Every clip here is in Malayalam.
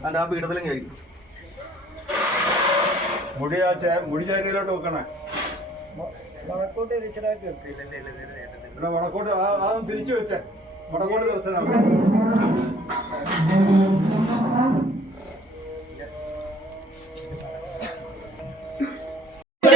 അതിന്റെ ആ പീഠത്തിലും ആ ചേ മുടി ചാരിയിലോട്ട് വെക്കണേ. ഇവിടെ വടക്കോട്ട് തിരിച്ചു വെച്ചേ. വടക്കോട്ട് ദർശനം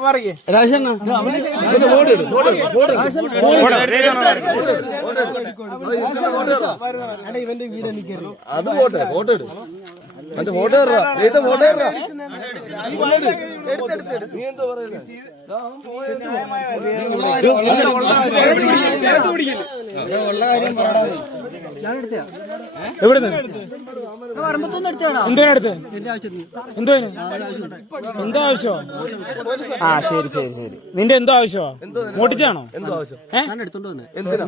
പറയേ രാജണ്ണ ഫോട്ടോ ഫോട്ടോ എടു അത് പോട്ടെ ഫോട്ടോ ഇടാ ഫോട്ടോ ഇടാ നീ എന്താ പറയുന്നത് എന്തിനടുത്ത് എന്തോ ആവശ്യമോ ആ ശരി ശരി ശരി. നിന്റെ എന്തോ ആവശ്യമോ മോട്ടിച്ചാണോ?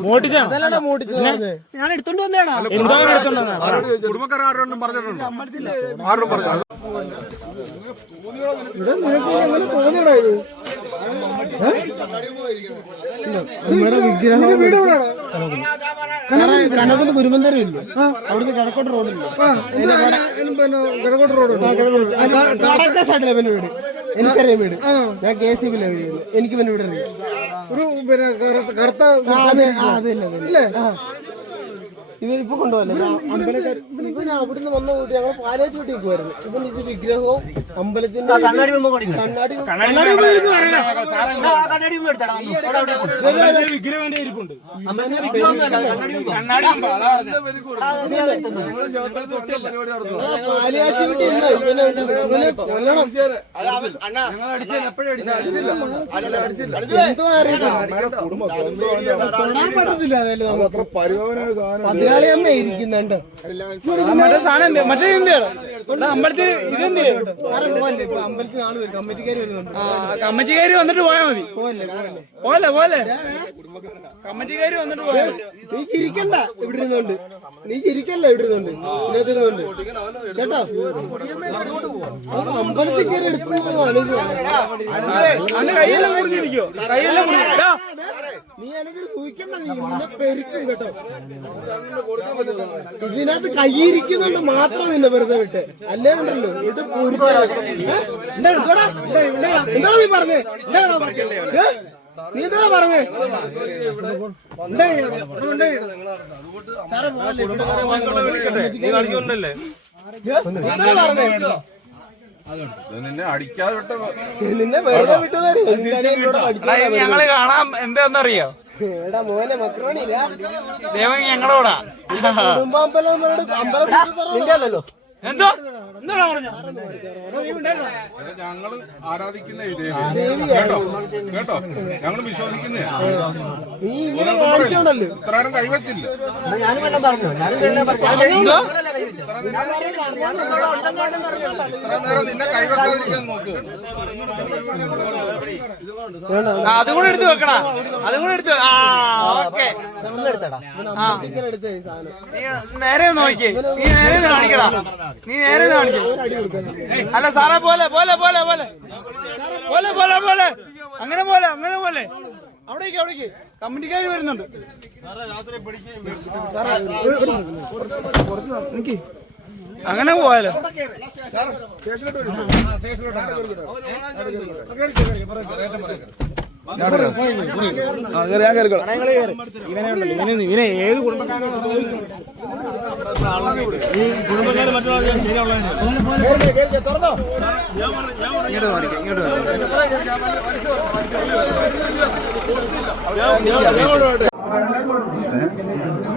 മോട്ടിച്ചാണോ? ഞാൻ എടുത്തോണ്ട് വന്നേടാ. എന്തോ എടുത്തോണ്ടോ കുടുംബക്കാർ ആരോടും പറഞ്ഞിട്ടുണ്ടോ? ആരോടും പറഞ്ഞു കനകത്തിന്റെ ഗുരുമന്ദിരം ഇല്ലേ. അവിടുന്ന് കിഴക്കോട്ട് റോഡില്ല കിഴക്കോട്ട് റോഡ് സൈഡിലെ പിന്നെ വീട്. എനിക്കറിയാം വീട്. ഞാൻ കെ സി ബിയിലെ വീട് എനിക്ക് പിന്നെ വീട് അറിയാം. ഒരു പിന്നെ കറുത്ത- കറുത്ത ആ, അതെ ആ, അതന്നെ അതന്നെ ആ. ഇവരിപ്പോ കൊണ്ടുപോകല്ലേ? ഇവന് അവിടുന്ന് വന്ന കൂട്ടി ഞങ്ങൾ പാലേജ് വീട്ടിൽ പോയിരുന്നു ഇവൻ ഇത് വിഗ്രഹവും അമ്പലത്തിന്റെ കണ്ണാടി കണ്ണാടി വീട്ടിൽ ഇന്ന് ഇവനെ ഇവനെ കൊല്ലണം. എന്തോ അറിയില്ല തൊടാൻ പറ്റത്തില്ല അതല്ലേ നമുക്ക് പരിപാലന സാധനം പതിനാളി അമ്മ ഇരിക്കുന്നുണ്ട്. മറ്റേ സാധനം മറ്റേ എന്താണ് അമ്പലത്തിൽ ഇതെന്ത്? അമ്പലത്തിൽ ആൾ വരും. കമ്മിറ്റിക്കാർ വരുന്നുണ്ട് കമ്മിറ്റിക്കാര് വന്നിട്ട് പോയാ മതി. പോലെ പോലെ കമ്മിറ്റിക്കാര് വന്നിട്ട് പോയാ നീ ചിരിക്കണ്ട ഇവിടെ ഇരുന്നുണ്ട്. നീ ചിരിക്കല്ല ഇവിടെ ഇരുന്നുണ്ട്. ഇതിനകത്ത് ഇരുന്നുണ്ട്. കേട്ടോ? അമ്പലത്തിൽ കയറി എടുത്തു അന്ന് കയ്യെല്ലാം മുറിഞ്ഞിരിക്കോ കയ്യെല്ലാം മുറിഞ്ഞിരിക്കോ നീ എനിക്ക് ചോദിക്കണ്ട നീ നിന്നെ പെരുക്കും കേട്ടോ. ഇതിനകത്ത് കൈയിരിക്കുന്നുണ്ട് മാത്രം നിന്നെ വെറുതെ വിട്ട്. അല്ലേ ഉണ്ടല്ലോ? ഇത് എന്താ നീ പറഞ്ഞേ? നീ എന്താ പറഞ്ഞേ? സാറേ പോലെ നീ നിന്നെ അടിക്കാതെ വിട്ട നിന്നെ വെറുതെ ഞങ്ങൾ കാണാൻ എന്താന്നറിയോ? എടാ മോനെ മക്രോണില്ല ദൈവം ഞങ്ങളോടാ. കുടുംബാമ്പലം എന്തോ? എന്താണോ പറഞ്ഞ? ഞങ്ങൾ ആരാധിക്കുന്ന കേട്ടോ? കേട്ടോ? ഞങ്ങൾ വിശ്വസിക്കുന്നേ. ഇത്രയും കൈവച്ചില്ല? ഞാനും പറഞ്ഞു. പറഞ്ഞോ. അതും കൂടെ എടുത്ത് വെക്കണ അതും കൂടെ എടുത്ത് ആ ഓക്കെ. നേരെ നോക്കിയേ നീ നേരെ കാണിക്കടാ. നീ നേരെ കാണിക്കേ. അല്ല സാറേ പോലെ പോലെ പോലെ പോലെ. പോലെ പോലെ പോലെ. അങ്ങനെ പോലെ അങ്ങനെ പോലെ. അവിടേക്ക് അവിടേക്ക്. കമ്മിറ്റിക്കാർ വരുന്നുണ്ട്. നിക്ക്. അങ്ങനെ പോയാലോ? ഇവനെ ഉണ്ടല്ലോ ഇവനെ ഇവനെ ഏത് കുടുംബക്കാര് മറ്റുള്ള ശരിയുള്ളവരെ തുറന്നോ? ഇങ്ങോട്ട് മാറിക്കാം ഇങ്ങോട്ട് മാറിക്കാം ഞാൻ